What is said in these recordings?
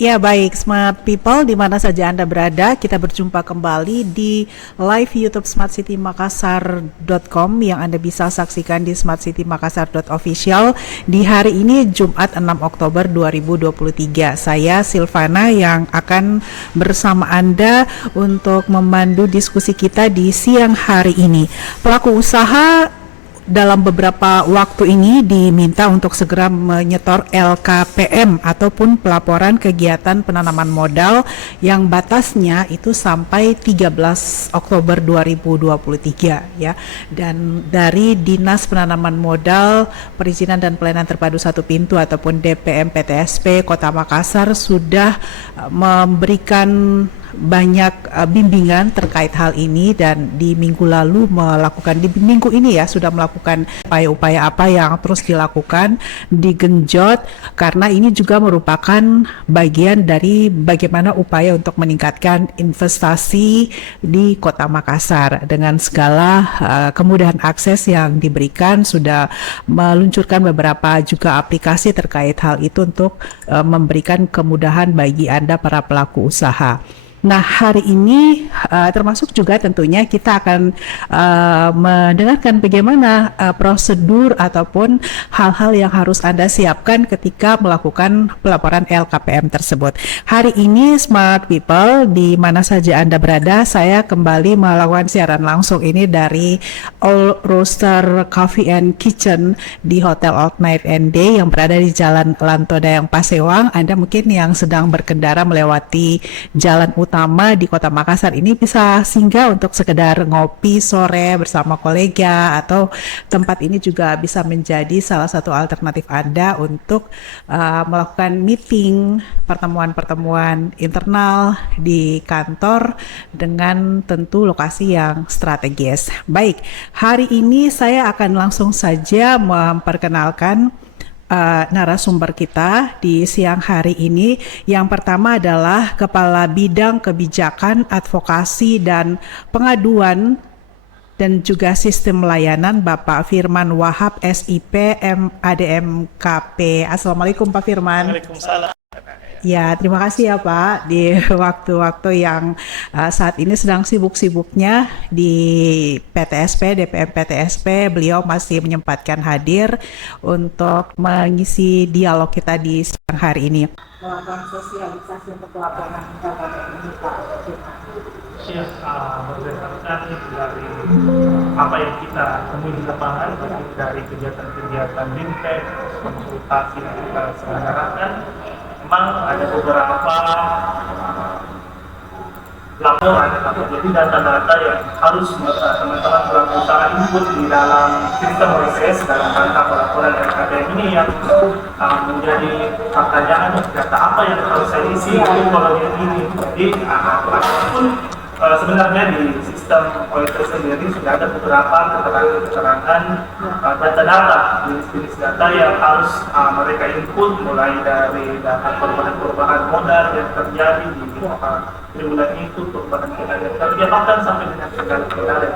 Ya baik, Smart People di mana saja Anda berada, kita berjumpa kembali di live YouTube smartcitymakassar.com yang Anda bisa saksikan di smartcitymakassar.official di hari ini Jumat 6 Oktober 2023. Saya Silvana yang akan bersama Anda untuk memandu diskusi kita di siang hari ini. Pelaku usaha dalam beberapa waktu ini diminta untuk segera menyetor LKPM ataupun pelaporan kegiatan penanaman modal yang batasnya itu sampai 13 Oktober 2023 ya. Dan dari Dinas Penanaman Modal, Perizinan dan Pelayanan Terpadu Satu Pintu ataupun DPM PTSP Kota Makassar sudah memberikan banyak bimbingan terkait hal ini, dan di minggu ini ya sudah melakukan upaya-upaya apa yang terus dilakukan, digenjot, karena ini juga merupakan bagian dari bagaimana upaya untuk meningkatkan investasi di Kota Makassar dengan segala kemudahan akses yang diberikan. Sudah meluncurkan beberapa juga aplikasi terkait hal itu untuk memberikan kemudahan bagi Anda para pelaku usaha. Nah, hari ini termasuk juga tentunya kita akan mendengarkan bagaimana prosedur ataupun hal-hal yang harus Anda siapkan ketika melakukan pelaporan LKPM tersebut. Hari ini Smart People di mana saja Anda berada, saya kembali melakukan siaran langsung ini dari All Roaster Coffee and Kitchen di Hotel Old Night and Day yang berada di Jalan Lantodayang Pasewang. Anda mungkin yang sedang berkendara melewati jalan utama di Kota Makassar ini bisa singgah untuk sekedar ngopi sore bersama kolega, atau tempat ini juga bisa menjadi salah satu alternatif Anda untuk melakukan meeting, pertemuan-pertemuan internal di kantor dengan tentu lokasi yang strategis. Baik, hari ini saya akan langsung saja memperkenalkan narasumber kita di siang hari ini. Yang pertama adalah Kepala Bidang Kebijakan, Advokasi, dan Pengaduan dan juga Sistem Layanan, Bapak Firman Wahab, SIP, MADMKP. Assalamualaikum Pak Firman. Waalaikumsalam. Ya, terima kasih ya Pak, di waktu-waktu yang saat ini sedang sibuk-sibuknya di PTSP, DPM PTSP, beliau masih menyempatkan hadir untuk mengisi dialog kita di siang hari ini. Melakukan sosialisasi untuk pelaporan LKPM ini Pak. Ya, berdasarkan dari apa yang kita temui di lapangan, dari kegiatan-kegiatan BIMTEK, konsultasi yang kita selenggarakan, memang ada beberapa laporan atau jadi data-data yang harus teman-teman pelaku usaha input di dalam sistem OSS dalam rangka pelaporan LKPM ini, yang menjadi pertanyaan, data apa yang harus saya isi untuk kalau ini. Jadi apapun sebenarnya di sistem OSS sendiri sudah ada beberapa keterangan data-data, jenis-jenis data yang harus mereka input, mulai dari data perubahan modal yang terjadi di triwulan itu, perubahan modal yang terjadi, bahkan sampai dengan segala kendaraan.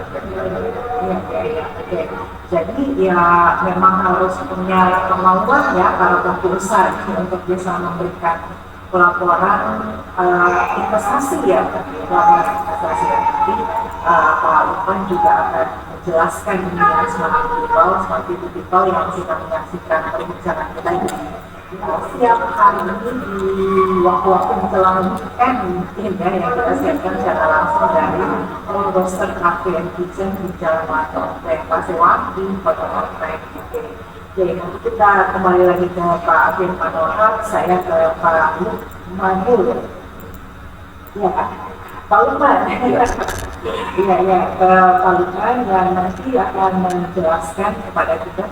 Jadi ya memang harus punya kemauan ya para pelaku usaha untuk bisa memberikan pelaporan investasi ya, pelaporan investasi. Nanti Pak Lukman juga akan menjelaskan ini dengan smart people yang kita menyaksikan perbincangan kita ini. Setiap hari ini di waktu-waktu menjelang weekend mungkin ya, yang kita siapkan secara langsung dari All Roaster Cafe and Kitchen di Jalan Lantodayang Pasewang di Kota Makassar. Jadi nanti kita kembali lagi ke Pak Firman Wahab, saya ke Pak Lukman dulu. Ya, Pak Lukman. Iya, Pak Lukman yang nanti akan menjelaskan kepada kita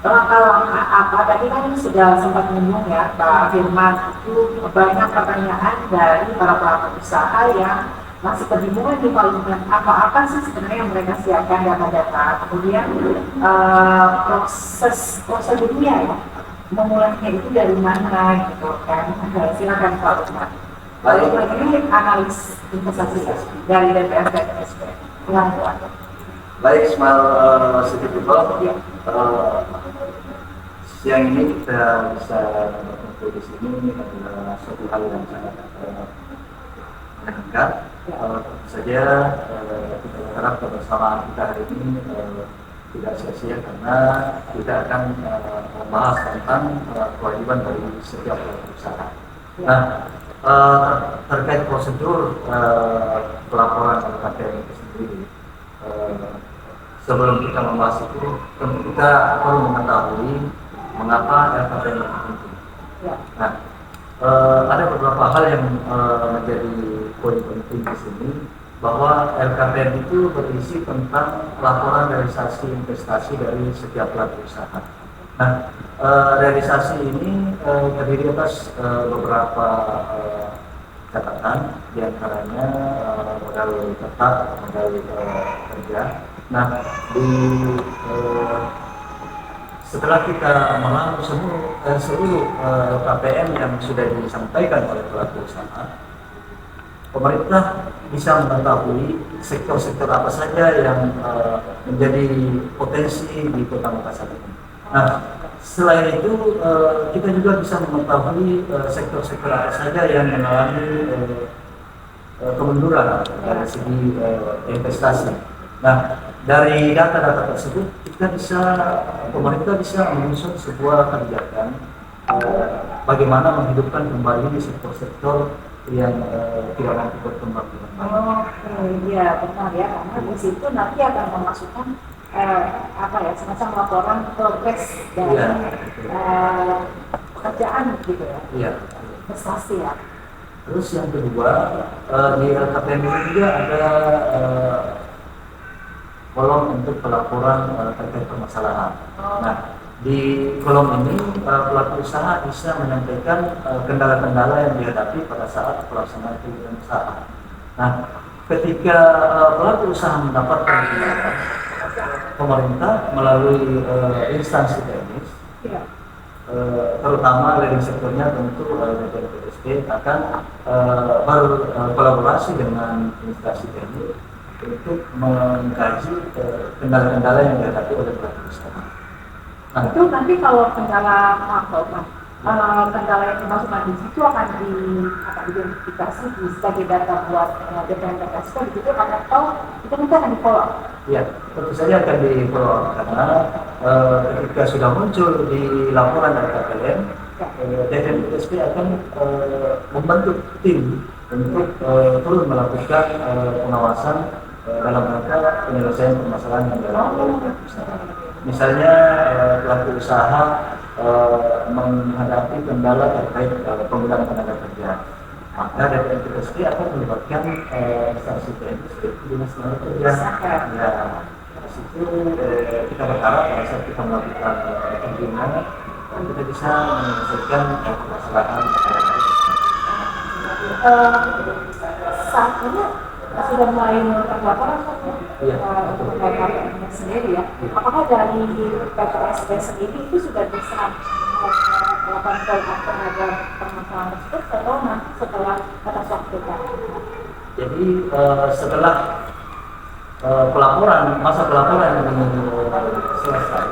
langkah-langkah apa. Tadi kan sudah sempat menyinggung ya Pak Firman, itu banyak pertanyaan dari para pelaku usaha yang masih kebingungan di Pak Lukman, apa sih sebenarnya yang mereka siapkan data-data, kemudian prosedurnya ya, memulainya itu dari mana gitu kan. Silakan Pak Lukman. Pak Lukman ini analis investasi dari DPM PTSP. Baik, Smart City People. siang ini kita bisa berkumpul di sini adalah suatu hal yang sangat menyenangkan. Tentu saja kita berharap kebersamaan kita hari ini tidak sia-sia karena kita akan membahas tentang kewajiban dari setiap usaha. Nah, terkait prosedur pelaporan LKPM itu sendiri, sebelum kita membahas itu, tentu kita perlu mengetahui mengapa LKPM itu penting. Nah, ada beberapa hal yang menjadi poin penting di sini, bahwa LKPM itu berisi tentang laporan realisasi investasi dari setiap pelaku usaha. Nah, realisasi ini terdiri atas beberapa catatan, diantaranya modal tetap, modal kerja. Nah, setelah kita merangkum seluruh KPM yang sudah disampaikan oleh pelaku usaha, pemerintah bisa mengetahui sektor-sektor apa saja yang menjadi potensi di Kota Makassar ini. Nah, selain itu kita juga bisa mengetahui sektor-sektor apa saja yang mengalami kemunduran dari segi investasi. Nah, dari data-data tersebut pemerintah bisa menyusun sebuah kebijakan bagaimana menghidupkan kembali sektor-sektor yang tidak mampu berkembang dengan baik. Oh, iya benar ya, karena di situ nanti akan memasukkan semacam laporan progres dari pekerjaan gitu ya. Iya. Prestasi ya. Terus yang kedua, di LKPM ini juga ada kolom untuk pelaporan terkait permasalahan. Nah, di kolom ini pelaku usaha bisa menyampaikan kendala-kendala yang dihadapi pada saat pelaksanaan kegiatan usaha. Nah, ketika pelaku usaha mendapatkan kendala, pemerintah melalui instansi teknis, terutama leading sektornya tentu BPNPTSP akan berkolaborasi dengan instansi teknis untuk mengkaji kendala-kendala yang dihadapi oleh pelaku usaha. Nah, itu nanti kalau kendala kendala yang dimasukkan di situ akan diidentifikasi sebagai data buat BPNPTSP begitu, atau itu nanti akan di-follow? Ya, tentu saja akan di-follow karena ketika sudah muncul di laporan LKPM, BPNPTSP akan membentuk tim untuk turun melakukan pengawasan dalam rangka penyelesaian permasalahan yang dialami oleh pelaku usaha. Misalnya pelaku usaha menghadapi kendala terkait penggunaan tenaga kerja, maka BPNPTSP akan melibatkan instansi teknis dinas tenaga kerja. Ya, di situ kita berharap pada saat kita melakukan kunjungan kita bisa menyelesaikan permasalahan. Saat ini sudah mulai melakukan laporan untuk LKPM sendiri ya. Apakah dari PTSP sendiri itu sudah bisa melakukan follow up terhadap permasalahan tersebut, atau nanti setelah batas waktu kan? Jadi setelah masa pelaporan ini selesai,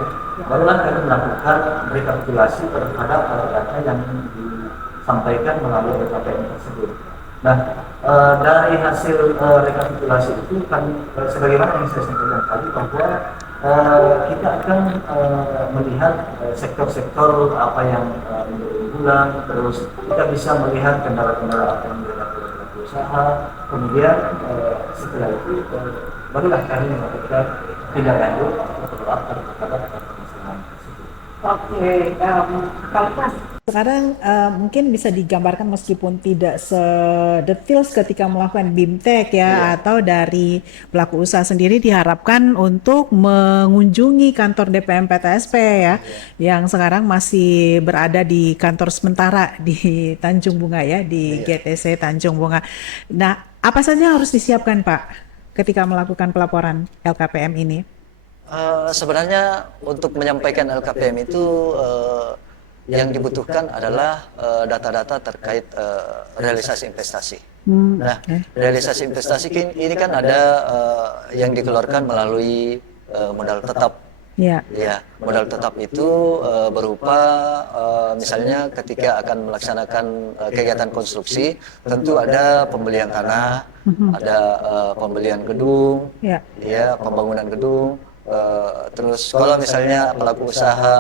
barulah kami melakukan rekapitulasi terhadap data yang disampaikan melalui LKPM tersebut. Nah, dari hasil rekapitulasi itu kan sebagaimana yang saya sampaikan tadi, bahwa kita akan melihat sektor-sektor apa yang menjadi unggulan, terus kita bisa melihat kendala-kendala apa yang dihadapi oleh pelaku usaha. Kemudian setelah itu barulah kami melakukan tindak lanjut atau follow-up terhadap permasalahan tersebut. Oke, kalau Mas Sekarang mungkin bisa digambarkan meskipun tidak sedetail ketika melakukan BIMTEK ya, atau dari pelaku usaha sendiri diharapkan untuk mengunjungi kantor DPM PTSP ya, yang sekarang masih berada di kantor sementara di Tanjung Bunga ya, di GTC Tanjung Bunga. Nah, apa saja yang harus disiapkan Pak ketika melakukan pelaporan LKPM ini? Sebenarnya untuk menyampaikan LKPM itu yang dibutuhkan adalah data-data terkait realisasi investasi. Nah, realisasi investasi ini kan ada yang dikeluarkan melalui modal tetap Ya. Ya, modal tetap itu berupa misalnya ketika akan melaksanakan kegiatan konstruksi, tentu ada pembelian tanah, ada pembelian gedung, Ya. ya, pembangunan gedung. Terus kalau misalnya pelaku usaha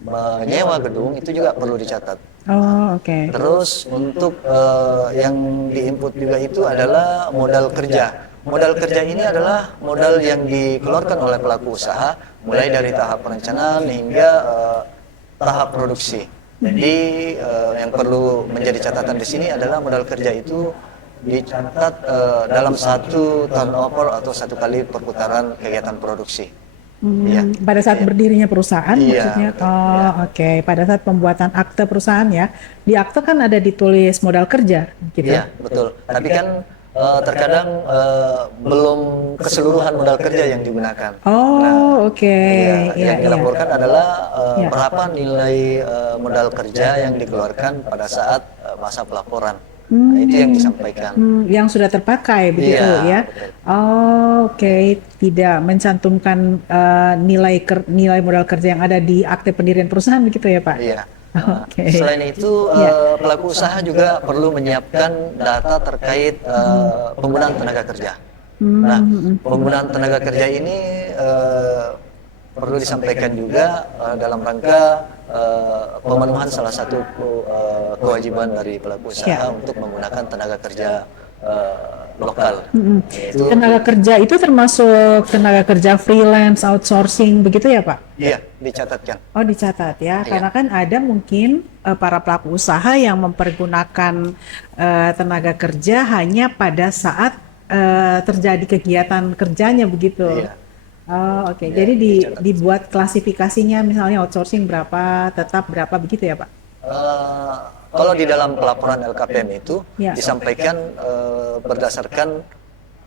menyewa gedung itu juga perlu dicatat. Oh, oke. Terus untuk yang diinput juga itu adalah modal kerja. Modal kerja ini adalah modal yang dikeluarkan oleh pelaku usaha mulai dari tahap perencanaan hingga tahap produksi. Jadi yang perlu menjadi catatan di sini adalah modal kerja itu dicatat dalam satu turnover atau satu kali perputaran kegiatan produksi. Iya. Pada saat berdirinya perusahaan, Iya, maksudnya, betul. oh Iya. oke. Pada saat pembuatan akte perusahaan ya, di akte kan ada ditulis modal kerja, gitu. Iya, betul. Tapi kan terkadang belum keseluruhan modal kerja yang digunakan. Oh, oke. Iya, Iya, yang iya. dilaporkan adalah Iya. berapa nilai modal kerja yang dikeluarkan pada saat masa pelaporan. Nah, itu yang disampaikan. Yang sudah terpakai begitu Iya, ya. betul. Oh, oke. Tidak mencantumkan nilai modal kerja yang ada di akte pendirian perusahaan begitu ya, Pak? Iya. Oke. Selain itu, Iya. pelaku usaha juga perlu menyiapkan data terkait penggunaan tenaga kerja. Nah, penggunaan tenaga kerja ini perlu disampaikan juga dalam rangka pemenuhan salah satu kewajiban dari pelaku usaha untuk menggunakan tenaga kerja lokal. Yaitu, Tenaga kerja itu termasuk tenaga kerja freelance, outsourcing begitu ya, Pak? iya, dicatatkan. Oh, dicatat ya, Iya. karena kan ada mungkin para pelaku usaha yang mempergunakan tenaga kerja hanya pada saat terjadi kegiatan kerjanya begitu. Iya. Oh, oke. Iya, Jadi dicatat. dibuat klasifikasinya, misalnya outsourcing berapa, tetap berapa begitu ya, Pak? Kalau di dalam pelaporan LKPM itu Ya. disampaikan berdasarkan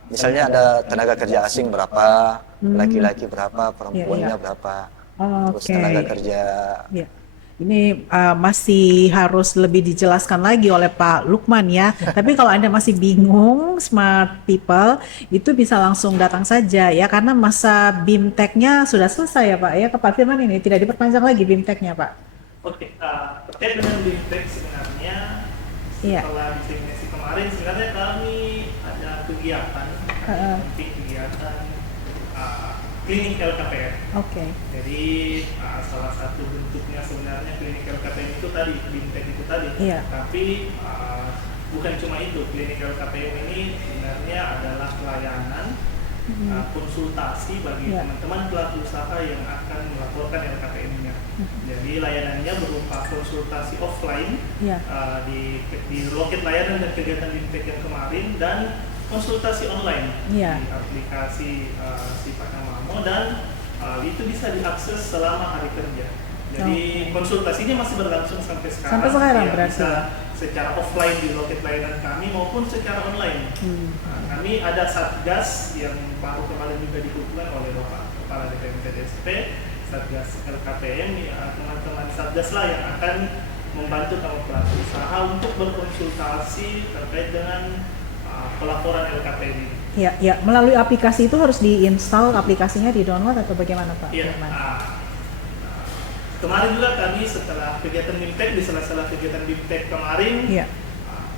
misalnya ada tenaga kerja asing berapa, laki-laki berapa, perempuannya Iya. berapa, terus Oke. tenaga kerja. Ya. Ini masih harus lebih dijelaskan lagi oleh Pak Lukman ya. Tapi kalau Anda masih bingung, smart people, itu bisa langsung datang saja ya, karena masa BIMTEK-nya sudah selesai ya Pak ya. Ke Pak Firman ini tidak diperpanjang lagi BIMTEK-nya Pak. Oke, terkait dengan BIMTEK sebenarnya Iya. setelah diseminasi kemarin sebenarnya kami ada kegiatan, penting kegiatan klinik LKPM. Oke. Jadi salah satu bentuknya sebenarnya klinik LKPM itu tadi, BIMTEK itu tadi. Iya. Tapi bukan cuma itu, klinik LKPM ini sebenarnya adalah layanan konsultasi bagi Iya. teman-teman pelaku usaha yang akan melaporkan LKPM-nya. Jadi layanannya berupa konsultasi offline Iya. di loket layanan dan kegiatan BIMTEK yang kemarin, dan konsultasi online Iya. di aplikasi Sifat Namamo, dan itu bisa diakses selama hari kerja. Jadi konsultasinya masih berlangsung sampai sekarang. Sampai sekarang Ya, berarti. bisa secara offline di loket layanan kami maupun secara online. Kami ada satgas yang baru kemarin juga dikukuhkan oleh Bapak Kepala DPMTDSP, Satgas LKPM. Ya, teman-teman satgas lah yang akan membantu kamu pelaku usaha untuk berkonsultasi terkait dengan pelaporan LKPM ini. Ya, ya, melalui aplikasi itu harus diinstal aplikasinya, di-download atau bagaimana Pak Iya. Firman? Kemarin juga kami setelah kegiatan BIMTEK, di sela-sela kegiatan BIMTEK kemarin, Iya.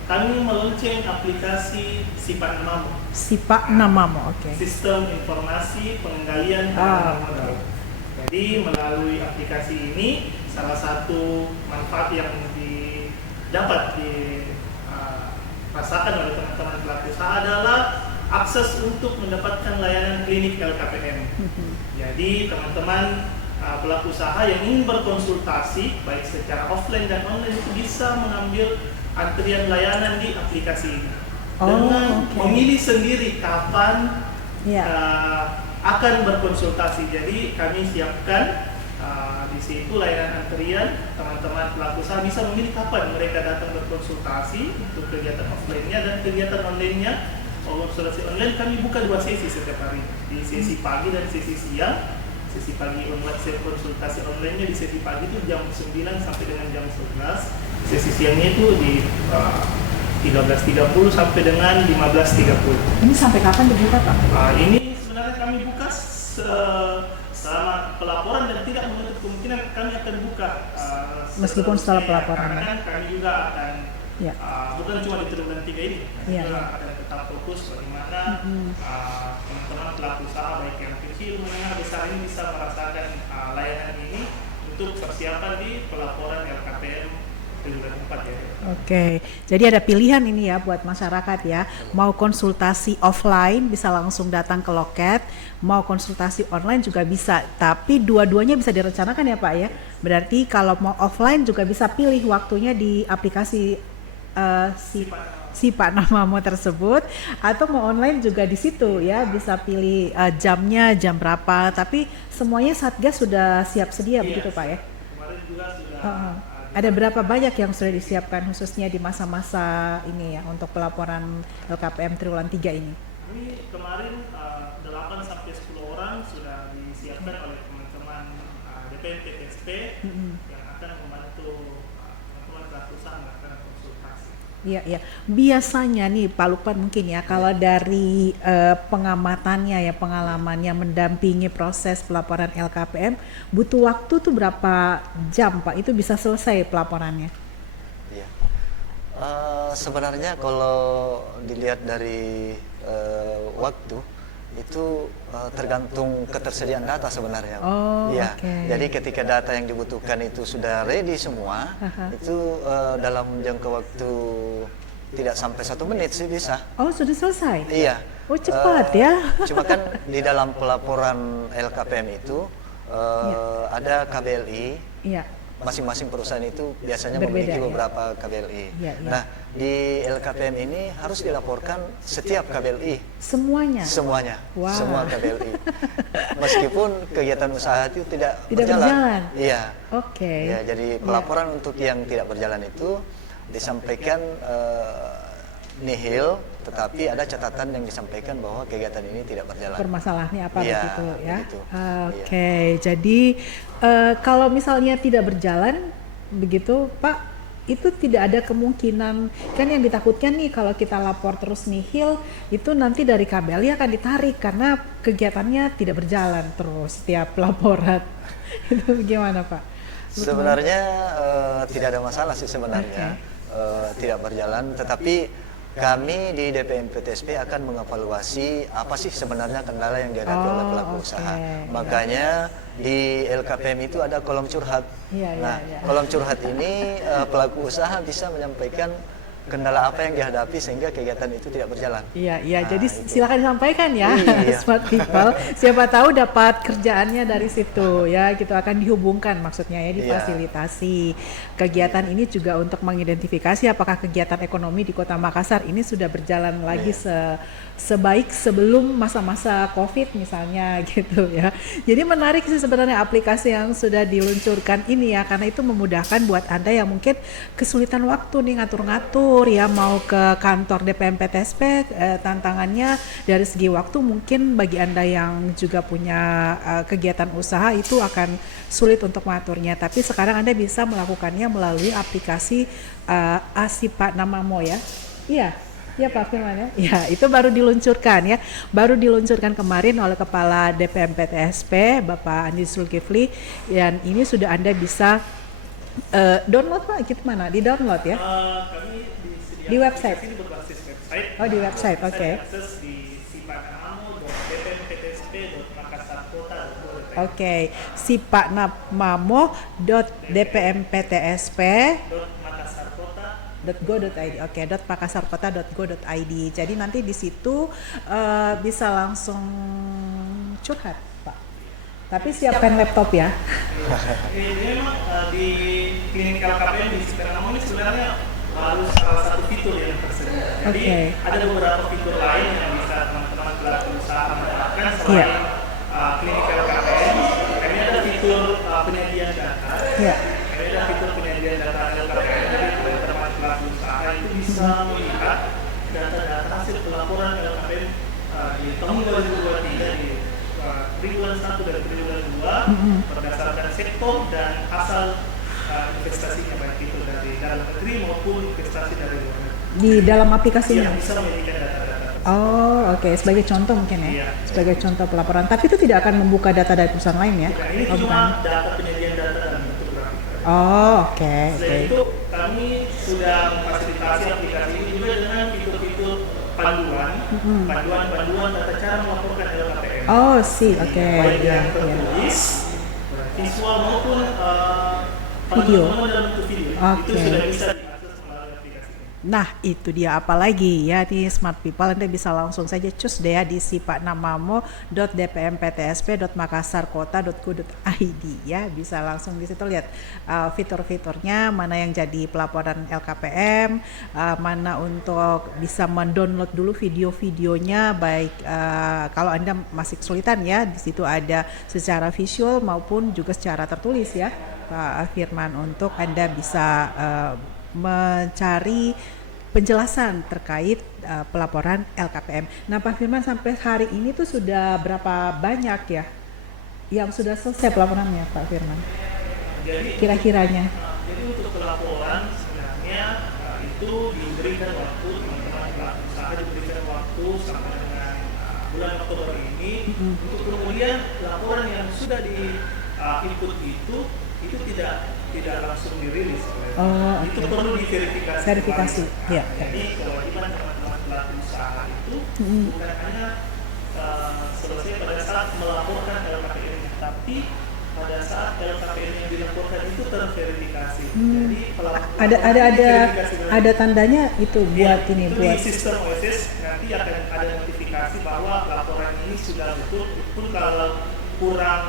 kami meluncurkan aplikasi Sifat Namamo, Sifat Namamo, oke. sistem informasi pengendalian Ah, penanaman modal. Jadi melalui aplikasi ini, salah satu manfaat yang dapat dirasakan oleh teman-teman pelaku usaha adalah akses untuk mendapatkan layanan klinik LKPM. Jadi teman-teman pelaku usaha yang ingin berkonsultasi baik secara offline dan online itu bisa mengambil antrian layanan di aplikasi ini dengan oke. memilih sendiri kapan Iya. akan berkonsultasi. Jadi kami siapkan di situ layanan antrian, teman-teman pelaku usaha bisa memilih kapan mereka datang berkonsultasi untuk kegiatan offline-nya dan kegiatan online-nya. Konsultasi online kami buka 2 sesi setiap hari, di sesi pagi dan sesi siang. Sesi pagi online, konsultasi online-nya di sesi pagi itu jam 9 sampai dengan jam 11. Sesi siangnya itu di 13.30 sampai dengan 15.30. Ini sampai kapan dibuka Pak? Ini sebenarnya kami buka selama pelaporan dan tidak menutup kemungkinan kami akan buka Meskipun setelah pelaporan, karena kan kami juga akan Ya. bukan cuma di triwulan 3 ini, Ya. juga akan tetap fokus bagaimana teman-teman pelaku usaha baik yang kecil, menengah, besar ini bisa merasakan layanan ini untuk persiapan di pelaporan LKPM triwulan 4 ya. Oke, jadi ada pilihan ini ya buat masyarakat ya. Mau konsultasi offline bisa langsung datang ke loket, mau konsultasi online juga bisa. Tapi dua-duanya bisa direncanakan ya Pak ya. Berarti kalau mau offline juga bisa pilih waktunya di aplikasi si Pak Namamu tersebut, atau mau online juga di situ ya, bisa pilih jamnya jam berapa. Tapi semuanya Satgas sudah siap sedia begitu Pak ya. Kemarin juga sudah Ada berapa banyak yang sudah disiapkan khususnya di masa-masa ini ya untuk pelaporan LKPM triwulan 3 ini? Ini kemarin 8 sampai 10 orang sudah disiapkan oleh teman-teman DPM PTSP yang akan membantu teman-teman pelaku usaha melakukan konsultasi. Iya, iya. Biasanya nih Pak Lukman mungkin ya, kalau dari pengamatannya ya, pengalamannya mendampingi proses pelaporan LKPM, butuh waktu tuh berapa jam Pak? Itu bisa selesai pelaporannya? Iya. Sebenarnya kalau dilihat dari waktu itu tergantung ketersediaan data sebenarnya. Oh, Iya. oke. Jadi ketika data yang dibutuhkan itu sudah ready semua, itu dalam jangka waktu tidak sampai 1 menit sih bisa. Oh, sudah selesai? Iya. Oh, cepat ya. Cuma kan di dalam pelaporan LKPM itu ada KBLI. Iya. Masing-masing perusahaan itu biasanya Berbeda, memiliki ya? beberapa KBLI. Ya, ya. Nah, di LKPM ini harus dilaporkan setiap KBLI. Semuanya? Semuanya, Wah. semua KBLI. Meskipun kegiatan usaha itu tidak berjalan. Iya. Oke. Ya, jadi pelaporan untuk yang tidak berjalan itu disampaikan nihil, tetapi ada catatan yang disampaikan bahwa kegiatan ini tidak berjalan. Permasalahannya apa Iya, begitu ya? begitu. Oke, jadi kalau misalnya tidak berjalan begitu Pak, itu tidak ada kemungkinan, kan yang ditakutkan nih kalau kita lapor terus nihil, itu nanti dari KBLI akan ditarik karena kegiatannya tidak berjalan terus setiap laporan. Itu gimana Pak? Sebenarnya tidak ada masalah sih sebenarnya. Tidak berjalan, tetapi kami di DPM PTSP akan mengevaluasi apa sih sebenarnya kendala yang dihadapi oleh pelaku usaha. Makanya di LKPM itu ada kolom curhat. Nah, kolom curhat ini pelaku usaha bisa menyampaikan kendala apa yang dihadapi sehingga kegiatan itu tidak berjalan. Iya, iya. Nah, Jadi itu. silakan disampaikan ya, Iya. smart people. Siapa tahu dapat kerjaannya dari situ ya. Gitu akan dihubungkan maksudnya ya, difasilitasi. Kegiatan ini juga untuk mengidentifikasi apakah kegiatan ekonomi di Kota Makassar ini sudah berjalan lagi sebaik sebelum masa-masa COVID misalnya gitu ya. Jadi menarik sih sebenarnya aplikasi yang sudah diluncurkan ini ya, karena itu memudahkan buat Anda yang mungkin kesulitan waktu nih ngatur-ngatur ya, mau ke kantor DPM PTSP, tantangannya dari segi waktu mungkin bagi Anda yang juga punya kegiatan usaha itu akan sulit untuk mengaturnya, tapi sekarang Anda bisa melakukannya melalui aplikasi Pak Namamu ya. Iya. Ya Pak Firman ya. Ya, itu baru diluncurkan ya. Baru diluncurkan kemarin oleh Kepala DPM PTSP Bapak Andi Zulkifli, dan ini sudah Anda bisa download Pak, gitu mana? Di download ya? Kami disediakan Di website? Ini berbasis website. Oh, di website, oke. Akses di sipaknamamu.dpmptsp.makassarkota.go.id. Oke, sipaknamamu.dpmptsp .go.id. Oke, .makassarkota.go.id. Jadi nanti di situ bisa langsung curhat, Pak. Tapi siapkan laptop ya. Ini memang di klinik LKPM di Sipaknamamu ini sebenarnya baru salah satu fitur yang tersedia. Jadi ada beberapa fitur lain yang bisa teman-teman pelaku usaha manfaatkan selain klinik LKPM. Kami ada fitur penyediaan data. Kami ada fitur penyediaan data LKPM. Jadi teman-teman pelaku usaha itu bisa melihat data-data hasil pelaporan LKPM di tahun 2023 di triwulan 1 dan triwulan 2 berdasarkan sektor dan asal investasinya, baik itu dari dalam negeri maupun investasi dari luar negeri. Di dalam aplikasinya. Bisa memiliki data-data. Oh, oke. Sebagai contoh mungkin ya, Iya. sebagai contoh pelaporan. Tapi itu tidak akan membuka data dari perusahaan lain ya? Bukan, ini Oh, cuma bukan. data penyajian data dalam bentuk grafik. Oh, oke. Selain itu, kami sudah memfasilitasi aplikasi ini juga dengan fitur-fitur panduan tata cara melaporkan LKPM. Oh, sih, oke. Baik Iya, yang iya. tertulis, visual maupun Video. panduan dalam bentuk video. Oke. Itu sudah bisa diakses melalui aplikasi ini. Nah, itu dia apalagi ya di Smart People. Anda bisa langsung saja cus deh ya di sipaknamamo.dpmptsp.makassarkota.go.id ya. Bisa langsung di situ lihat fitur-fiturnya, mana yang jadi pelaporan LKPM, mana untuk bisa mendownload dulu video-videonya baik kalau Anda masih kesulitan ya, di situ ada secara visual maupun juga secara tertulis ya, Pak Firman, untuk Anda bisa mencari penjelasan terkait pelaporan LKPM. Nah, Pak Firman, sampai hari ini tuh sudah berapa banyak ya yang sudah selesai pelaporannya, Pak Firman? Jadi Kira-kiranya? Jadi untuk pelaporan sebenarnya itu diberikan waktu, teman-teman pelaku usaha diberikan waktu sampai dengan bulan Oktober ini untuk kemudian laporan yang sudah di input itu tidak langsung dirilis. Oh, Itu oke. perlu diverifikasi. Verifikasi, kembali. ya. Jadi kewajiban teman-teman pelaku usaha itu bukan hanya selesai pada saat melaporkan LKPM, tapi pada saat LKPM yang dilaporkan itu terverifikasi. Jadi Ada tandanya itu buat ya, ini itu buat di sistem OSS nanti akan ada notifikasi bahwa laporan ini sudah betul. Pun kalau kurang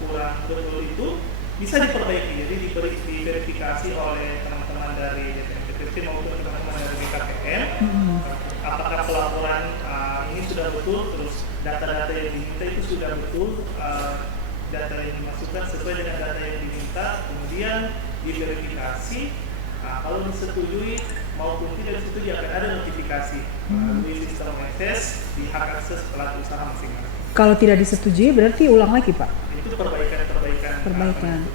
kurang betul itu bisa diperbaiki. Jadi diverifikasi oleh teman-teman dari DPMPTSP maupun teman-teman dari BKPM. Apakah pelaporan ini sudah betul, terus data-data yang diminta itu sudah betul, data yang dimasukkan sesuai dengan data yang diminta, kemudian diverifikasi. Kalau disetujui maupun tidak disetujui akan ada notifikasi melalui sistem OSS di hak akses pelaku usaha masing-masing. kalau tidak disetujui berarti ulang lagi, Pak. Itu perbaikan.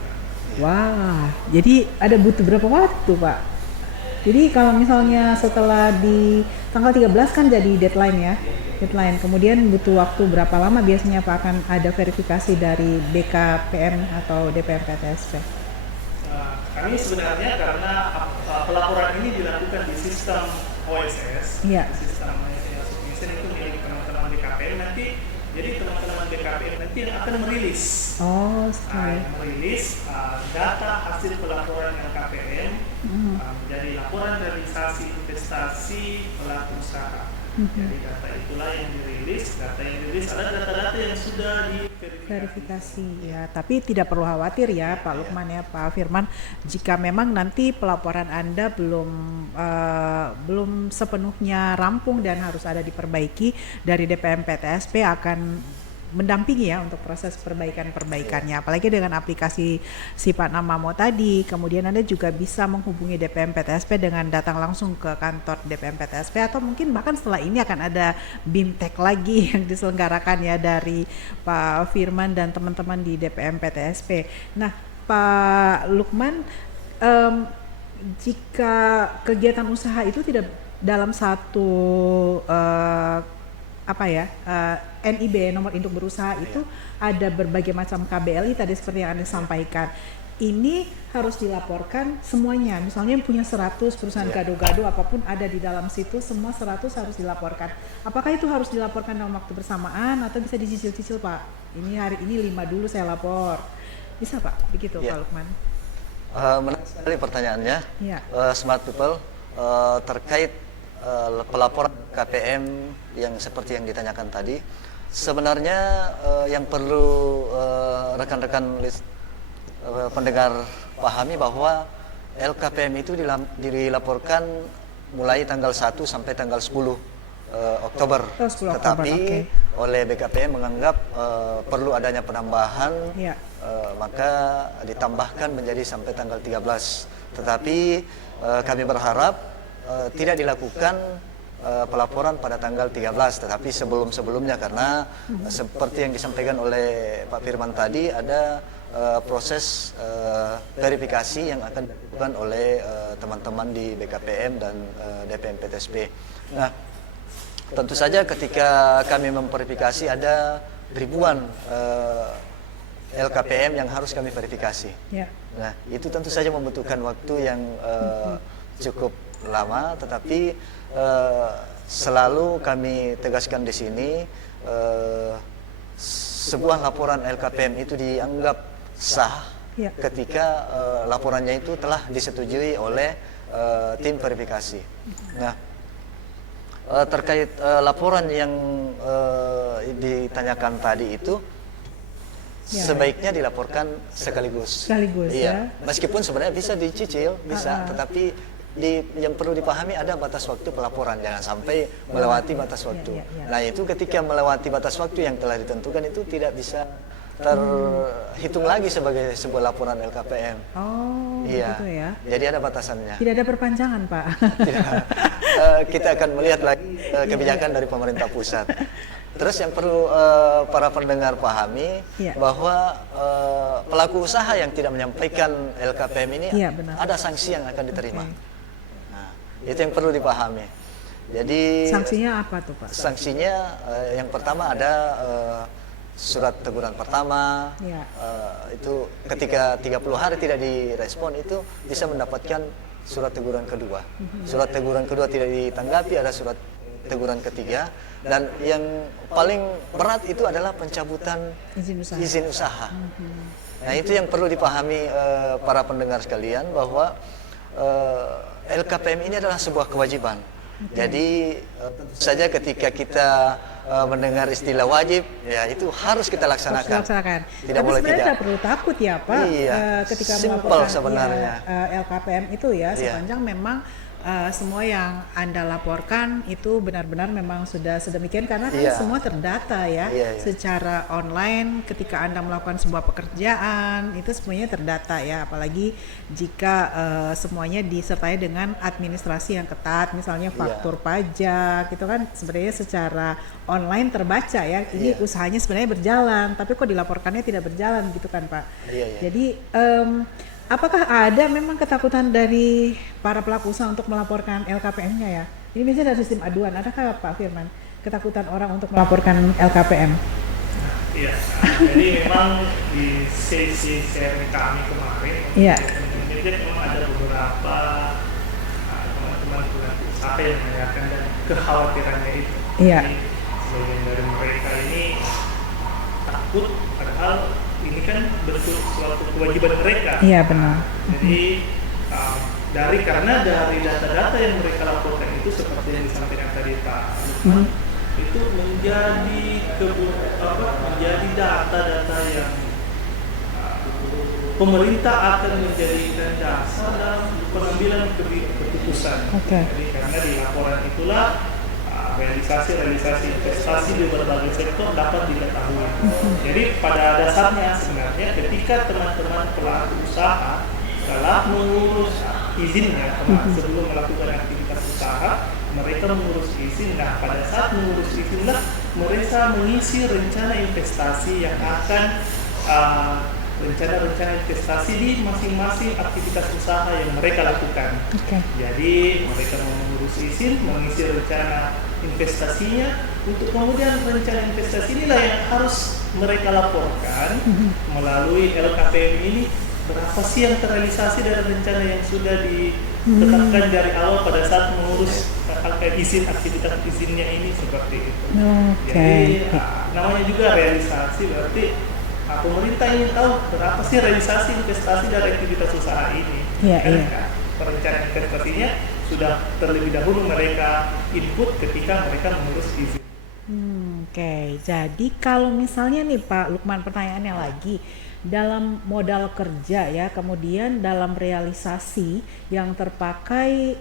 Wah, jadi ada butuh berapa waktu, Pak? Jadi kalau misalnya setelah di tanggal 13 kan jadi deadline ya. Deadline. Kemudian butuh waktu berapa lama biasanya Pak akan ada verifikasi dari BKPM atau DPMPTSP? Kami sebenarnya karena pelaporan ini dilakukan di sistem OSS, Iya. sistem submission itu milik teman-teman BKPM nanti. Jadi teman-teman BKPM nanti yang akan merilis, Oh, sekali. merilis data hasil pelaporan LKPM menjadi laporan realisasi investasi pelaku usaha. Jadi data itulah yang dirilis. Data yang dirilis adalah data-data yang sudah Verifikasi ya, tapi tidak perlu khawatir ya Pak Lukman ya Pak Firman, jika memang nanti pelaporan Anda belum sepenuhnya rampung dan harus ada diperbaiki, dari DPMPTSP akan mendampingi ya untuk proses perbaikannya, apalagi dengan aplikasi Sipaknamamo tadi. Kemudian Anda juga bisa menghubungi DPMPTSP dengan datang langsung ke kantor DPMPTSP, atau mungkin bahkan setelah ini akan ada BIMTEK lagi yang diselenggarakan ya dari Pak Firman dan teman-teman di DPMPTSP. Nah, Pak Lukman, jika kegiatan usaha itu tidak dalam satu NIB, nomor induk berusaha, itu ada berbagai macam KBLI tadi seperti yang Anda sampaikan. Ini harus dilaporkan semuanya. Misalnya yang punya 100 perusahaan gado-gado apapun ada di dalam situ, semua 100 harus dilaporkan. Apakah itu harus dilaporkan dalam waktu bersamaan atau bisa dicicil-cicil, Pak? Ini hari ini 5 dulu saya lapor. Bisa, Pak? Begitu, Pak Lukman. Menarik sekali pertanyaannya, Ya. Smart People, terkait pelaporan KPM yang seperti yang ditanyakan tadi. Sebenarnya yang perlu rekan-rekan pendengar pahami bahwa LKPM itu dilaporkan mulai tanggal 1 sampai tanggal 10 Oktober. 10 Oktober, Tetapi oke. oleh BKPM menganggap perlu adanya penambahan, Ya. maka ditambahkan menjadi sampai tanggal 13. Tetapi kami berharap tidak dilakukan pelaporan pada tanggal 13, tetapi sebelum-sebelumnya, karena seperti yang disampaikan oleh Pak Firman tadi, ada proses verifikasi yang akan dilakukan oleh teman-teman di BKPM dan DPM PTSP. Nah, tentu saja ketika kami memverifikasi ada ribuan LKPM yang harus kami verifikasi. Ya. Nah, itu tentu saja membutuhkan waktu yang cukup lama, tetapi selalu kami tegaskan di sini, sebuah laporan LKPM itu dianggap sah ketika laporannya itu telah disetujui oleh tim verifikasi. Nah, terkait laporan yang ditanyakan tadi itu, sebaiknya dilaporkan sekaligus. Iya. Meskipun sebenarnya bisa dicicil, bisa, tetapi yang perlu dipahami ada batas waktu pelaporan, jangan sampai melewati batas waktu. Nah, itu ketika melewati batas waktu yang telah ditentukan itu tidak bisa terhitung lagi sebagai sebuah laporan LKPM. Oh, iya. gitu ya. Jadi ada batasannya. Tidak ada perpanjangan, Pak. Tidak. Kita akan melihat lagi kebijakan dari pemerintah pusat. Terus yang perlu para pendengar pahami bahwa pelaku usaha yang tidak menyampaikan LKPM ini ada sanksi yang akan diterima. Nah, itu yang perlu dipahami. Jadi sanksinya apa tuh, Pak? Sanksinya yang pertama ada surat teguran pertama. Itu ketika 30 hari tidak direspon itu bisa mendapatkan surat teguran kedua. Surat teguran kedua tidak ditanggapi, ada surat teguran ketiga, dan yang paling berat itu adalah pencabutan izin usaha. Nah, itu yang perlu dipahami para pendengar sekalian, bahwa LKPM ini adalah sebuah kewajiban. Jadi tentu saja ketika kita mendengar istilah wajib, ya itu harus kita laksanakan. Tidak boleh tidak. Tidak perlu takut ya, Pak. Ketika melaporkan sebenarnya LKPM itu ya, sepanjang memang semua yang Anda laporkan itu benar-benar memang sudah sedemikian, karena kan semua terdata ya, secara online. Ketika Anda melakukan sebuah pekerjaan itu semuanya terdata ya, apalagi jika semuanya disertai dengan administrasi yang ketat, misalnya faktur pajak itu kan sebenarnya secara online terbaca ya, ini usahanya sebenarnya berjalan tapi kok dilaporkannya tidak berjalan gitu kan, Pak. Jadi apakah ada memang ketakutan dari para pelaku usaha untuk melaporkan LKPM-nya ya? Ini biasanya ada sistem aduan. Adakah Pak Firman ketakutan orang untuk melaporkan LKPM? Iya, jadi memang di sesi sharing kami kemarin, jadi memang ada beberapa teman-teman pelaku usaha yang menanyakan dan kekhawatirannya itu. Jadi sebagian dari mereka ini takut, padahal ini kan bentuk suatu kewajiban mereka. Iya, benar. Jadi karena dari data-data yang mereka laporkan itu seperti yang disampaikan tadi Pak Lukman, itu menjadi data-data yang pemerintah akan menjadikan dasar dalam pengambilan keputusan. Jadi karena di laporan itulah realisasi investasi di berbagai sektor dapat diketahui. Jadi pada dasarnya sebenarnya ketika teman-teman pelaku usaha telah mengurus izinnya sebelum melakukan aktivitas usaha, mereka mengurus izin. Nah, pada saat mengurus izinlah mereka mengisi rencana investasi yang akan rencana-rencana investasi di masing-masing aktivitas usaha yang mereka lakukan. Jadi mereka mengurus izin, mengisi rencana investasinya, untuk kemudian rencana investasi inilah yang harus mereka laporkan melalui LKPM ini, berapa sih yang terrealisasi dari rencana yang sudah ditetapkan dari awal pada saat mengurus izin, aktivitas izinnya ini, seperti itu. Jadi namanya juga realisasi, berarti pemerintah ingin tahu berapa sih realisasi investasi dari aktivitas usaha ini. Perencanaan investasinya sudah terlebih dahulu mereka input ketika mereka mengurus izin. Jadi kalau misalnya nih Pak Lukman, pertanyaannya lagi, dalam modal kerja ya, kemudian dalam realisasi yang terpakai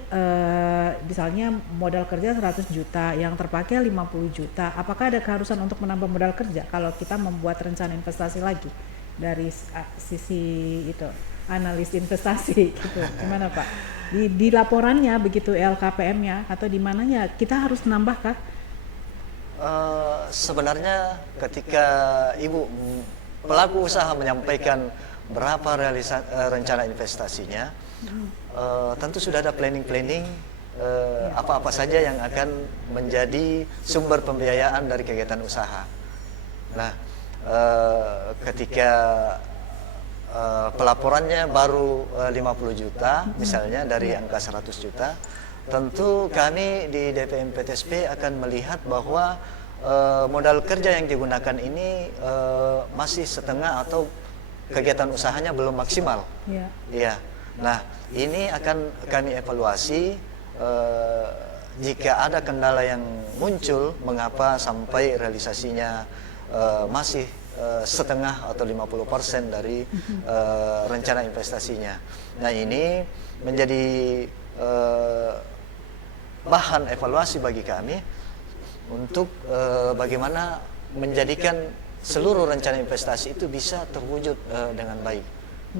misalnya modal kerja 100 juta, yang terpakai 50 juta, apakah ada keharusan untuk menambah modal kerja kalau kita membuat rencana investasi lagi dari sisi itu, analis investasi gitu? Gimana Pak? Di laporannya begitu LKPM-nya atau di mananya kita harus nambah kah? Sebenarnya ketika Ibu pelaku usaha menyampaikan berapa rencana investasinya. Tentu sudah ada planning apa-apa saja yang akan menjadi sumber pembiayaan dari kegiatan usaha. Nah, ketika pelaporannya baru 50 juta misalnya dari angka 100 juta, tentu kami di DPM PTSP akan melihat bahwa modal kerja yang digunakan ini masih setengah atau kegiatan usahanya belum maksimal. Iya. Nah, ini akan kami evaluasi jika ada kendala yang muncul, mengapa sampai realisasinya masih setengah atau 50% dari rencana investasinya. Nah, ini menjadi bahan evaluasi bagi kami untuk bagaimana menjadikan seluruh rencana investasi itu bisa terwujud dengan baik.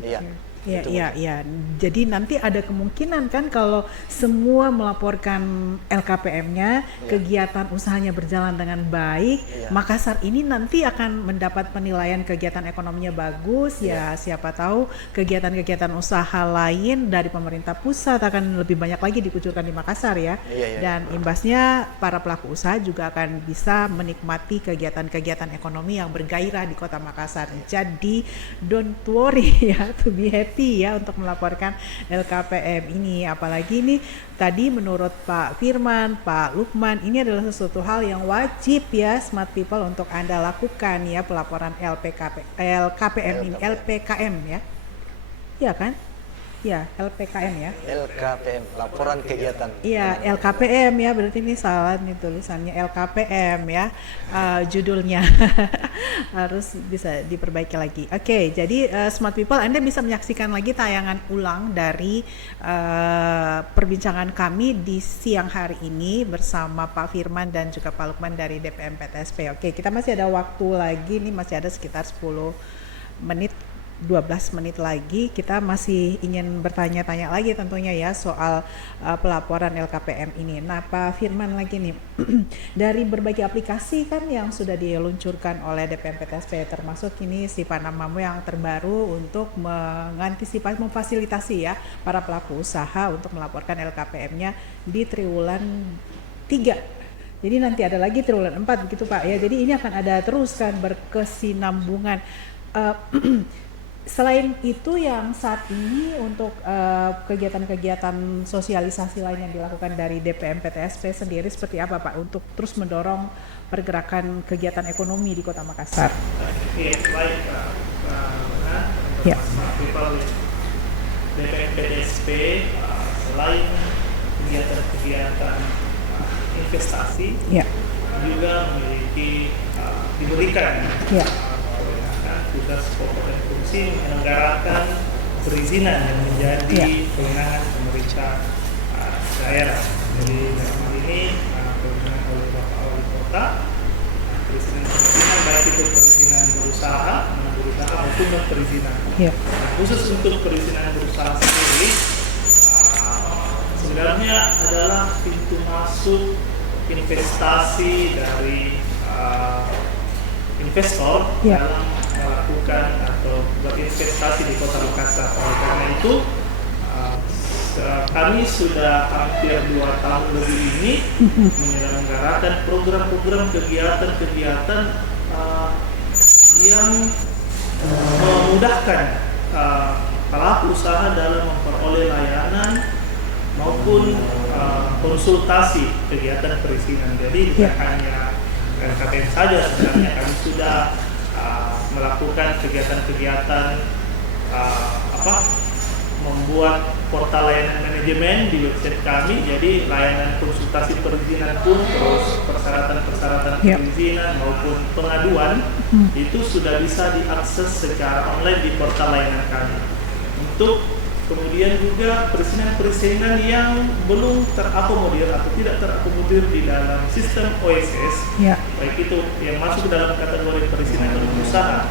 Iya. Iya. Jadi nanti ada kemungkinan kan kalau semua melaporkan LKPM-nya, kegiatan usahanya berjalan dengan baik, Makassar ini nanti akan mendapat penilaian kegiatan ekonominya bagus, ya siapa tahu kegiatan-kegiatan usaha lain dari pemerintah pusat akan lebih banyak lagi dikucurkan di Makassar ya. Dan imbasnya para pelaku usaha juga akan bisa menikmati kegiatan-kegiatan ekonomi yang bergairah di Kota Makassar. Jadi don't worry ya, to be happy ya untuk melaporkan LKPM ini. Apalagi ini tadi menurut Pak Firman, Pak Lukman, ini adalah sesuatu hal yang wajib ya Smart People untuk Anda lakukan ya, pelaporan LKPM ini, LPKM ya. Iya kan? Ya, LPKM ya. LKPM, laporan kegiatan. Iya, LKPM ya, berarti ini salah nih tulisannya LKPM ya, judulnya harus bisa diperbaiki lagi. Oke, jadi Smart People, Anda bisa menyaksikan lagi tayangan ulang dari perbincangan kami di siang hari ini bersama Pak Firman dan juga Pak Lukman dari DPM PTSP. Oke, kita masih ada waktu lagi nih, masih ada sekitar 10 menit. 12 menit lagi kita masih ingin bertanya-tanya lagi tentunya ya soal pelaporan LKPM ini. Nah, Pak Firman lagi nih dari berbagai aplikasi kan yang sudah diluncurkan oleh DPM PTSP, termasuk ini si Panamamu yang terbaru untuk mengantisipasi, memfasilitasi ya para pelaku usaha untuk melaporkan LKPM-nya di triwulan 3. Jadi nanti ada lagi triwulan 4 begitu Pak ya. Jadi ini akan ada terus kan berkesinambungan. Selain itu yang saat ini untuk kegiatan-kegiatan sosialisasi lain yang dilakukan dari DPM PTSP sendiri seperti apa Pak untuk terus mendorong pergerakan kegiatan ekonomi di Kota Makassar? Baik, DPM PTSP selain kegiatan-kegiatan investasi juga memiliki diberikan tugas pokok dan fungsi menyelenggarakan perizinan yang menjadi kewenangan pemerintah daerah. Jadi dalam hal ini kewenangan oleh Bapak Wali Kota, perizinan baik itu perizinan berusaha maupun perizinan. Nah, khusus untuk perizinan berusaha sendiri sebenarnya adalah pintu masuk investasi dari investor dalam melakukan atau berinvestasi di Kota Makassar. Oleh karena itu kami sudah hampir 2 tahun lebih ini menyelenggarakan program-program kegiatan-kegiatan yang memudahkan pelaku usaha dalam memperoleh layanan maupun konsultasi kegiatan perizinan. Jadi bukan hanya LKPM saja, sebenarnya kami sudah melakukan kegiatan-kegiatan membuat portal layanan manajemen di website kami. Jadi layanan konsultasi perizinan pun, terus persyaratan-persyaratan perizinan maupun pengaduan itu sudah bisa diakses secara online di portal layanan kami. Untuk kemudian juga perizinan-perizinan yang belum terakomodir atau tidak terakomodir di dalam sistem OSS, baik itu yang masuk dalam kategori perizinan berusaha,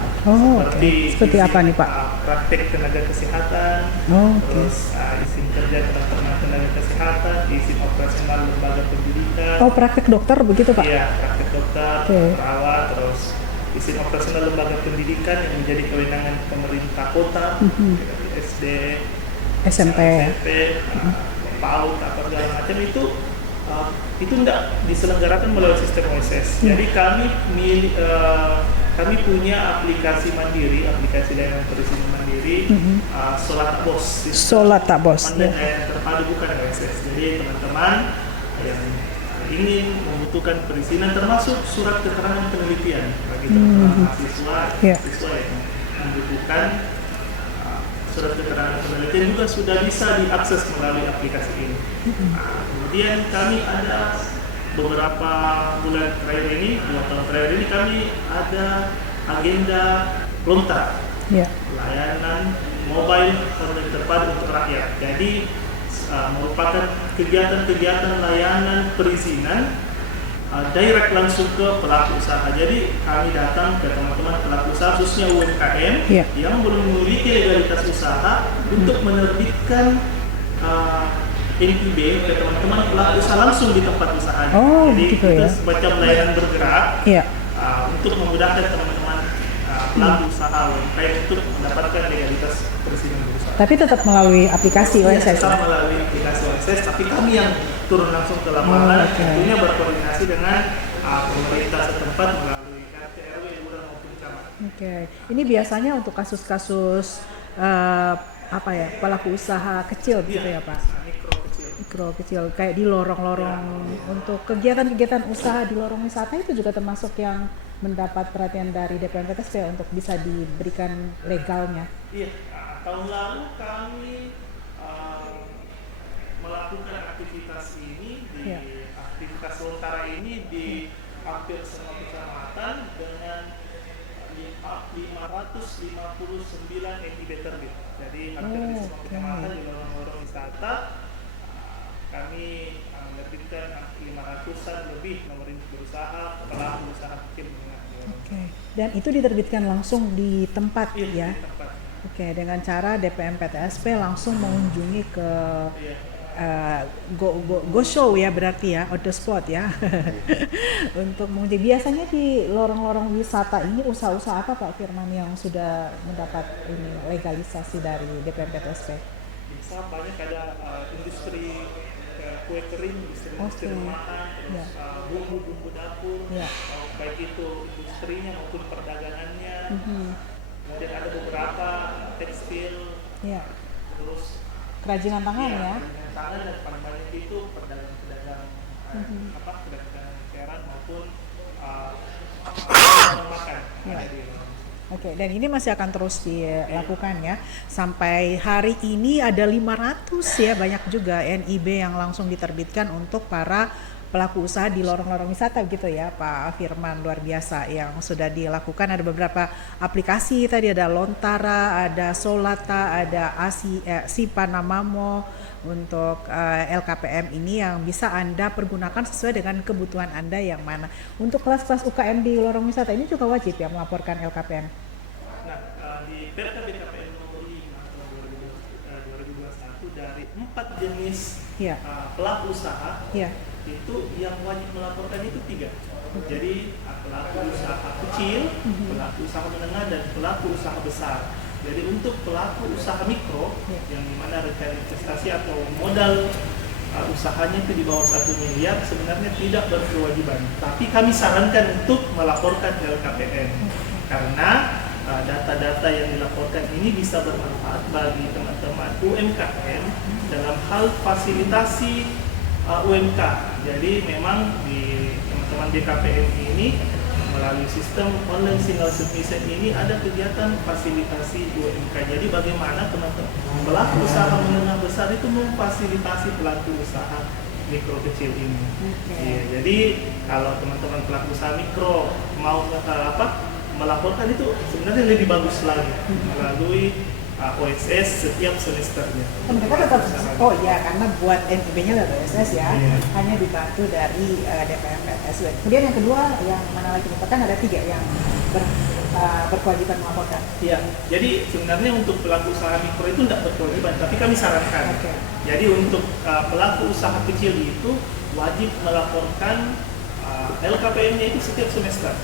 seperti apa nih Pak? Praktek tenaga kesehatan, terus izin kerja tenaga kesehatan, izin operasional lembaga pendidikan. Praktek dokter begitu Pak? Iya, praktek dokter, perawat, terus izin operasional lembaga pendidikan yang menjadi kewenangan pemerintah kota, SD, SMP. PAUD, apa segala macam itu tidak diselenggarakan melalui sistem OSS. Jadi kami punya aplikasi mandiri, aplikasi layanan perizinan mandiri, Solat Bos. Solat Bos. Layanan terpadu bukan OSS. Jadi teman-teman yang ingin membutuhkan perizinan termasuk surat keterangan penelitian bagi teman-teman mahasiswa yang membutuhkan surat keterangan penelitian juga sudah bisa diakses melalui aplikasi ini. Kemudian kami ada beberapa bulan terakhir ini, 2 tahun terakhir ini kami ada agenda Lontara, layanan mobile online terpadu untuk rakyat. Jadi merupakan kegiatan-kegiatan layanan perizinan direct langsung ke pelaku usaha. Jadi kami datang ke teman-teman pelaku usaha khususnya UMKM yang belum memiliki legalitas usaha untuk menerbitkan NIB ke teman-teman pelaku usaha langsung di tempat usahanya. Jadi gitu itu semacam layanan bergerak untuk memudahkan teman-teman pelaku usaha UMKM untuk mendapatkan legalitas perizinan berusaha. Tapi tetap melalui aplikasi OSS. Tetap melalui aplikasi OSS, tapi kami yang turun langsung ke lapangan, tentunya berkoordinasi dengan pemerintah setempat melalui RT RW maupun camat. Ini biasanya untuk kasus-kasus pelaku usaha kecil gitu ya Pak? Mikro kecil, kayak di lorong-lorong untuk kegiatan-kegiatan usaha di lorong wisata itu juga termasuk yang mendapat perhatian dari DPMPTSP untuk bisa diberikan legalnya. Iya, tahun lalu kami melakukan aktivitas ini di aktivitas Lontara ini di hampir semua kecamatan dengan 559 NIB terbit. Jadi hampir di semua kecamatan di lorong-lorong wisata kami menerbitkan 500-an lebih nomor induk berusaha pelaku usaha kecil menengah. Dan itu diterbitkan langsung di tempat ya? Di tempat. Dengan cara DPMPTSP langsung mengunjungi ke go show ya, berarti ya, on the spot ya. Untuk mengunjungi. Biasanya di lorong-lorong wisata ini usaha-usaha apa Pak Firman yang sudah mendapat legalisasi dari DPMPTSP? Bisa banyak, ada industri kue kering, industri rumahan, terus bumbu-bumbu dapur, baik itu industrinya maupun perdagangannya. Kemudian ada beberapa tekstil, terus kerajinan tangan ya. Kerajinan tangan, dan paling banyak itu pedagang-pedagang pedagang keran maupun makan. Dan ini masih akan terus dilakukan ya. Sampai hari ini ada 500 ya, banyak juga NIB yang langsung diterbitkan untuk para pelaku usaha di lorong-lorong wisata gitu ya Pak Firman. Luar biasa yang sudah dilakukan. Ada beberapa aplikasi tadi, ada Lontara, ada Solata, ada Sipanamamo untuk LKPM ini yang bisa Anda pergunakan sesuai dengan kebutuhan Anda yang mana. Untuk kelas-kelas UKM di lorong wisata ini juga wajib ya melaporkan LKPM. Nah, di Perda BKPM nomor 5 tahun 2021 dari 4 jenis pelaku usaha itu yang wajib melaporkan itu 3. Jadi pelaku usaha kecil, pelaku usaha menengah, dan pelaku usaha besar. Jadi untuk pelaku usaha mikro yang dimana rencana investasi atau modal usahanya itu di bawah 1 miliar sebenarnya tidak berkewajiban. Tapi kami sarankan untuk melaporkan ke LKPM karena data-data yang dilaporkan ini bisa bermanfaat bagi teman-teman UMKM dalam hal fasilitasi UMK. Jadi memang di teman-teman BKPM ini melalui sistem online single submission ini ada kegiatan fasilitasi UMK. Jadi bagaimana teman-teman pelaku usaha menengah besar itu memfasilitasi pelaku usaha mikro kecil ini. Jadi kalau teman-teman pelaku usaha mikro mau melaporkan itu sebenarnya lebih bagus lagi melalui OSS setiap semesternya. Mereka tetap karena buat NIB-nya lewat OSS ya, hanya dibantu dari DPMPTSP. Kemudian yang kedua, yang mana lagi kan ada 3 yang berkewajiban melaporkan. Iya, jadi sebenarnya untuk pelaku usaha mikro itu tidak berkewajiban, tapi kami sarankan. Jadi untuk pelaku usaha kecil itu wajib melaporkan LKPM-nya itu setiap semester.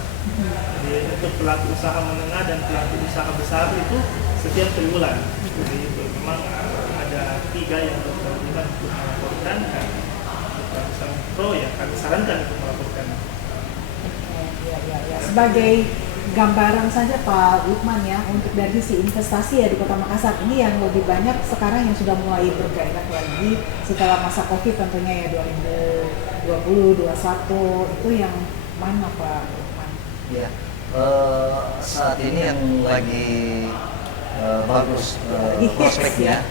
Jadi untuk pelaku usaha menengah dan pelaku usaha besar itu setiap triwulan. Jadi itu memang ada 3 yang berkewajiban untuk melaporkan, dan untuk pelaku usaha mikro ya kami sarankan untuk melaporkan. Ya. Sebagai gambaran saja Pak Lukman ya, untuk dari sisi investasi ya di Kota Makassar ini yang lebih banyak sekarang yang sudah mulai bergairah lagi setelah masa Covid tentunya ya 2020, 2021 itu yang mana Pak Lukman? Ya, saat ini yang lagi bagus prospeknya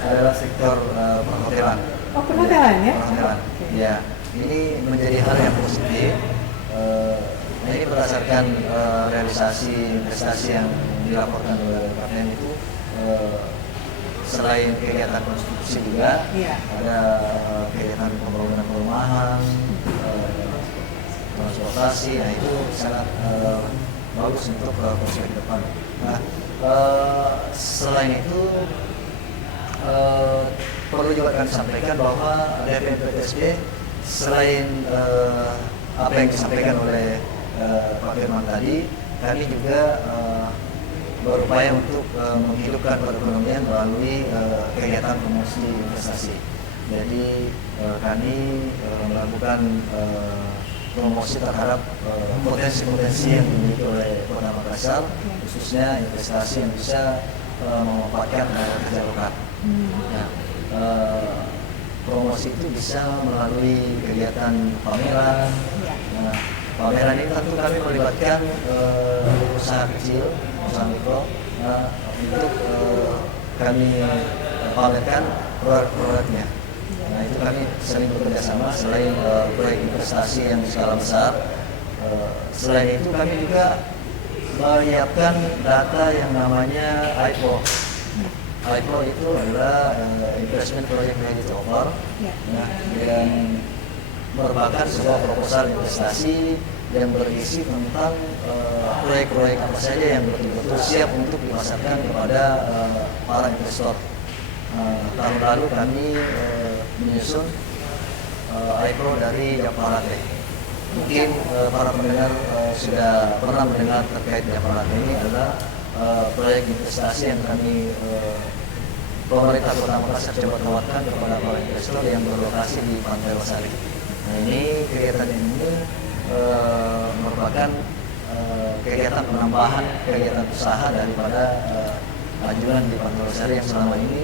adalah sektor perhotelan. Oh, perhotelan ya? Perhotelan. Ya, ini menjadi hal yang positif. Nah, ini berdasarkan realisasi investasi yang dilaporkan oleh KPM itu, selain kegiatan konstruksi juga ada kegiatan pembangunan perumahan, transportasi. Nah, itu sangat bagus untuk prospek depan. Nah, selain itu perlu juga kami sampaikan bahwa DPM-PTSB selain apa yang disampaikan oleh Pak Firman tadi, kami juga berupaya untuk menghidupkan perekonomian melalui kegiatan promosi investasi. Jadi kami melakukan promosi terhadap potensi-potensi yang dimiliki oleh Kota Makassar, khususnya investasi yang bisa memanfaatkan tenaga kerja lokal. Nah, promosi itu bisa melalui kegiatan pameran. Nah, pameran ini tentu kami melibatkan usaha kecil, usaha mikro, untuk kami pamerkan produk-produknya. Nah, itu kami sering bekerja sama. Selain proyek investasi yang skala besar, selain itu kami juga menyiapkan data yang namanya IPO. IPO itu adalah Investment Project Credit Offer, nah, yang merupakan sebuah proposal investasi yang berisi tentang proyek-proyek apa saja yang betul-betul siap untuk dipasarkan kepada para investor. Tahun lalu kami menyusun IPO dari Japarate. Mungkin para pendengar sudah pernah mendengar terkait Japarate. Ini adalah proyek investasi yang kami pemerintah Kota Makassar coba tawarkan kepada para investor yang berlokasi di Pantai Losari. Nah, ini kegiatan ini merupakan kegiatan penambahan kegiatan usaha daripada anjuran di Pantai Losari yang selama ini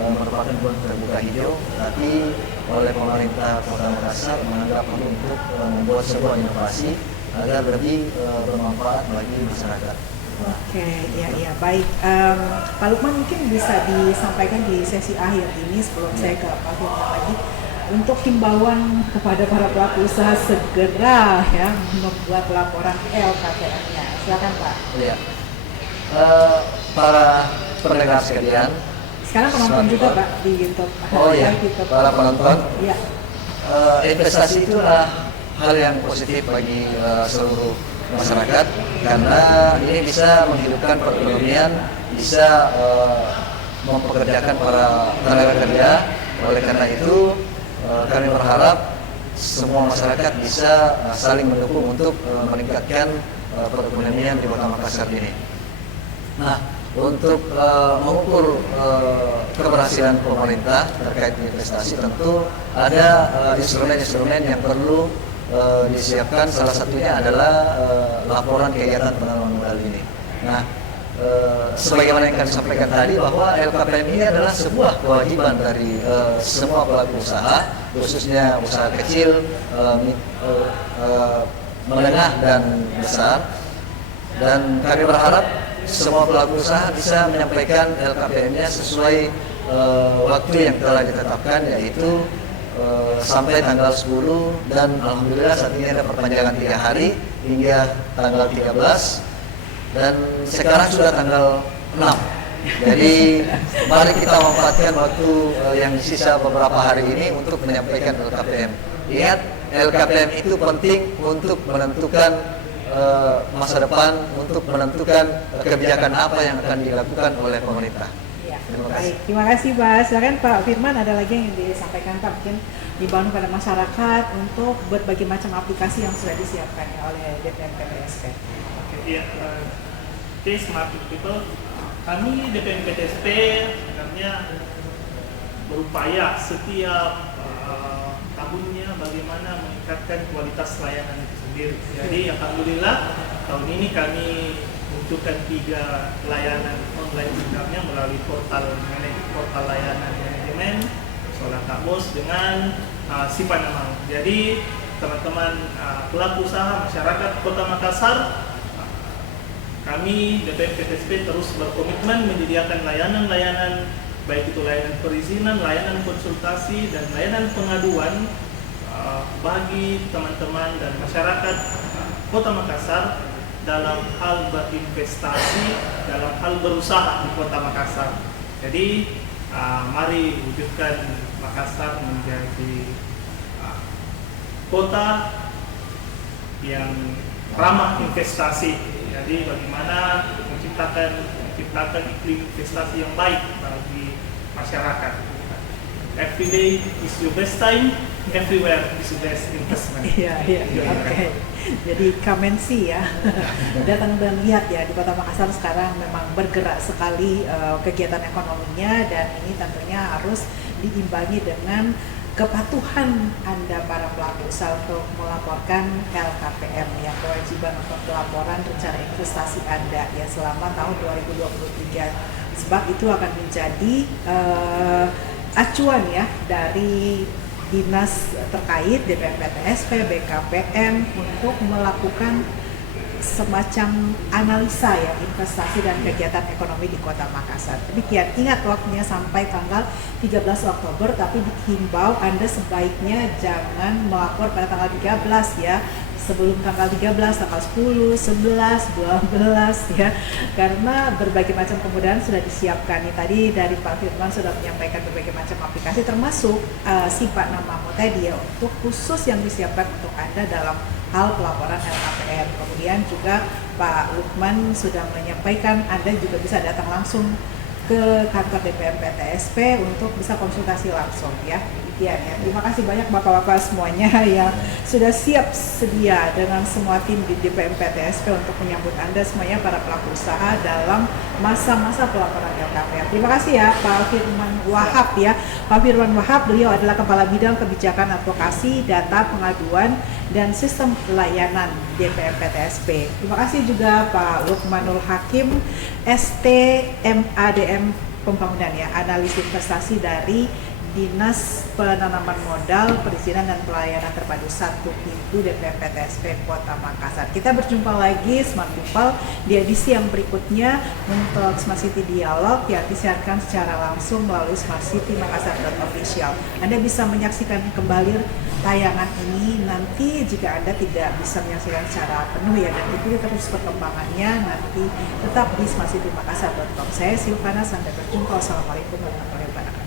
merupakan ruang terbuka hijau, tapi oleh pemerintah Kota Makassar menganggap perlu untuk membuat sebuah inovasi agar lebih bermanfaat bagi masyarakat. Oke, ya baik. Pak Lukman mungkin bisa disampaikan di sesi akhir ini sebelum saya ke Pak Firman lagi untuk himbauan kepada para pelaku usaha segera ya membuat laporan LKPM-nya. Silakan Pak. Iya. Para pendengar sekalian. Sekarang penonton juga Pak di YouTube. Oh iya. Para penonton. Iya. Investasi itulah hal yang positif bagi seluruh masyarakat karena ini bisa menghidupkan perekonomian, bisa mempekerjakan para tenaga kerja. Oleh karena itu kami berharap semua masyarakat bisa saling mendukung untuk meningkatkan perekonomian di Kota Makassar ini. Nah, untuk mengukur keberhasilan pemerintah terkait investasi tentu ada instrumen-instrumen yang perlu disiapkan. Salah satunya adalah laporan kegiatan penanaman modal ini. Nah, sebagaimana yang kami sampaikan tadi bahwa LKPM ini adalah sebuah kewajiban dari semua pelaku usaha, khususnya usaha kecil, menengah dan besar. Dan kami berharap semua pelaku usaha bisa menyampaikan LKPM-nya sesuai waktu yang telah ditetapkan, yaitu sampai tanggal 10, dan alhamdulillah saat ini ada perpanjangan 3 hari hingga tanggal 13, dan sekarang sudah tanggal 6. Jadi mari kita manfaatkan waktu yang sisa beberapa hari ini untuk menyampaikan LKPM. Ingat, LKPM itu penting untuk menentukan masa depan, untuk menentukan kebijakan apa yang akan dilakukan oleh pemerintah. Terima kasih. Baik, terima kasih Pak. Silakan Pak Firman, ada lagi yang disampaikan Pak, mungkin dibangun pada masyarakat untuk berbagai macam aplikasi yang sudah disiapkan ya oleh DPM PTSP. Iya, oke, Smart People, kami DPM PTSP sebenarnya berupaya setiap tahunnya bagaimana meningkatkan kualitas layanan itu sendiri. Jadi alhamdulillah tahun ini kami menunjukkan 3 layanan online sebenarnya melalui portal layanan manajemen Solar Kabos dengan Sipanamang. Jadi teman-teman pelaku usaha masyarakat Kota Makassar, kami DPM PTSP terus berkomitmen menyediakan layanan-layanan, baik itu layanan perizinan, layanan konsultasi, dan layanan pengaduan bagi teman-teman dan masyarakat Kota Makassar dalam hal berinvestasi, dalam hal berusaha di Kota Makassar. Jadi mari wujudkan Makassar menjadi kota yang ramah investasi. Jadi bagaimana menciptakan iklim investasi yang baik bagi masyarakat. Every day is your best time, everywhere is your best investment. Iya, oke. Jadi Kamensi ya, datang dan lihat ya, di Kota Makassar sekarang memang bergerak sekali kegiatan ekonominya, dan ini tentunya harus diimbangi dengan kepatuhan Anda para pelaku usaha untuk melaporkan LKPM ya, kewajiban untuk pelaporan rencana investasi Anda ya selama tahun 2023, sebab itu akan menjadi acuan ya dari dinas terkait DPM PTSP, BKPM untuk melakukan semacam analisa ya investasi dan kegiatan ekonomi di Kota Makassar. Demikian, ingat waktunya sampai tanggal 13 Oktober, tapi dihimbau Anda sebaiknya jangan melapor pada tanggal 13 ya, sebelum tanggal 13, tanggal 10, 11, 12 ya, karena berbagai macam kemudahan sudah disiapkan nih. Tadi dari Pak Firman sudah menyampaikan berbagai macam aplikasi, termasuk Sipa Namamu tadi ya, untuk khusus yang disiapkan untuk Anda dalam hal pelaporan LKPM. Kemudian juga Pak Lukman sudah menyampaikan Anda juga bisa datang langsung ke kantor DPM PTSP untuk bisa konsultasi langsung ya. Ya. Terima kasih banyak Bapak-Bapak semuanya yang sudah siap sedia dengan semua tim di DPM PTSP untuk menyambut Anda semuanya para pelaku usaha dalam masa-masa pelaporan LKPM. Terima kasih ya Pak Firman Wahab ya. Pak Firman Wahab, beliau adalah Kepala Bidang Kebijakan Advokasi, Data, Pengaduan, dan Sistem Layanan DPM PTSP. Terima kasih juga Pak Lukmanul Hakim, STMADM Pembangunan ya, Analis Investasi dari Dinas Penanaman Modal, Perizinan dan Pelayanan Terpadu 1 Pintu DPM PTSP Kota Makassar. Kita berjumpa lagi Smart People di edisi yang berikutnya untuk Smart City Dialog yang disiarkan secara langsung melalui Smart City Makassar.official. Anda bisa menyaksikan kembali tayangan ini nanti jika Anda tidak bisa menyaksikan secara penuh ya, dan itu terus perkembangannya nanti tetap di smartcitymakassar.com. Saya Silvana, sampai berjumpa. Wassalamualaikum warahmatullahi wabarakatuh.